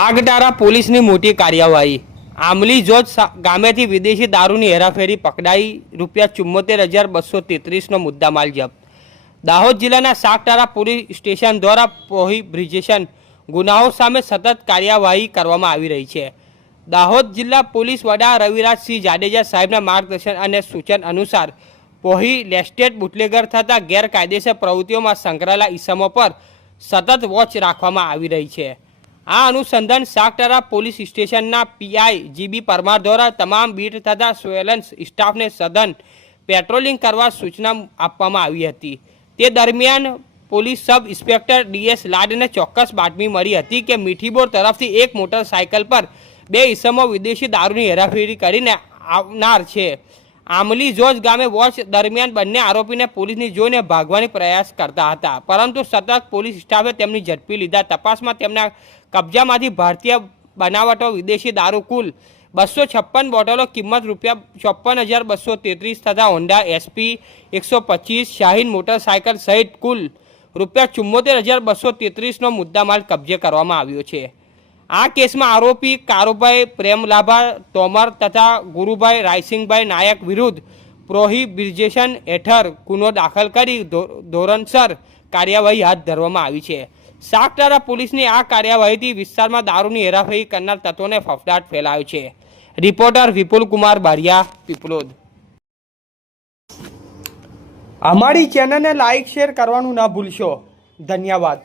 સાગટારા પોલીસની મોટી કાર્યવાહી। આમલી જોજ ગામેથી વિદેશી દારૂની હેરાફેરી પકડાઈ। ₹74,233નો મુદ્દામાલ જપ્ત। દાહોદ જિલ્લાના સાગટારા પોલીસ સ્ટેશન દ્વારા પ્રોહિબિશન ગુનાઓ સામે સતત કાર્યવાહી કરવામાં આવી રહી છે। દાહોદ જિલ્લા પોલીસ વડા રવિરાજસિંહ જાડેજા સાહેબના માર્ગદર્શન અને સૂચન અનુસાર પોહિલેસ્ટેટ બુટલેગર થતા ગેરકાયદેસર પ્રવૃત્તિઓમાં સંકળાયેલા ઇસમો પર સતત વોચ રાખવામાં આવી રહી છે। આ અનુસંધાન સાગટારા પોલીસ સ્ટેશનના પીઆઈ જીબી પરમાર દ્વારા તમામ બીટ તથા સર્વેલન્સ સ્ટાફને સઘન પેટ્રોલિંગ કરવા સૂચના આપવામાં આવી હતી। તે દરમિયાન પોલીસ સબ ઇન્સ્પેક્ટર ડીએસ લાડને ચોક્કસ બાતમી મળી હતી કે મીઠીબોર તરફથી એક મોટરસાયકલ પર બે ઇસમો વિદેશી દારૂની હેરાફેરી કરીને આવનાર છે। આમલી જોજ ગામે વોચ દરમિયાન બંને આરોપીને પોલીસની જોઈને ભાગવાની પ્રયાસ કરતા હતા, પરંતુ સતત પોલીસ સ્ટાફે તેમની ઝડપી લીધા। તપાસમાં તેમના કબજામાંથી ભારતીય બનાવટો વિદેશી દારૂ કુલ 256 બોટલો કિંમત ₹54,233 તથા હોન્ડા એસપી 125 શાહીન મોટરસાયકલ સહિત કુલ ₹74,233નો મુદ્દામાલ કબજે કરવામાં આવ્યો છે। આ કેસમાં આરોપી કારુભાઈ પ્રેમલાભા તોમર તથા ગુરુભાઈ રાયસિંગભાઈ નાયક વિરુદ્ધ પ્રોહિબિશન હેઠળ ગુનો દાખલ કરી ધોરણસર કાર્યવાહી હાથ ધરવામાં આવી છે। સાગટારા પોલીસની આ કાર્યવાહીથી વિસ્તારમાં દારૂની હેરાફેરી કરનાર તત્વોને ફફડાટ ફેલાયો છે। રિપોર્ટર વિપુલકુમાર બારિયા, પીપલોદ। અમારી ચેનલને લાઈક શેર કરવાનું ના ભૂલશો। ધન્યવાદ।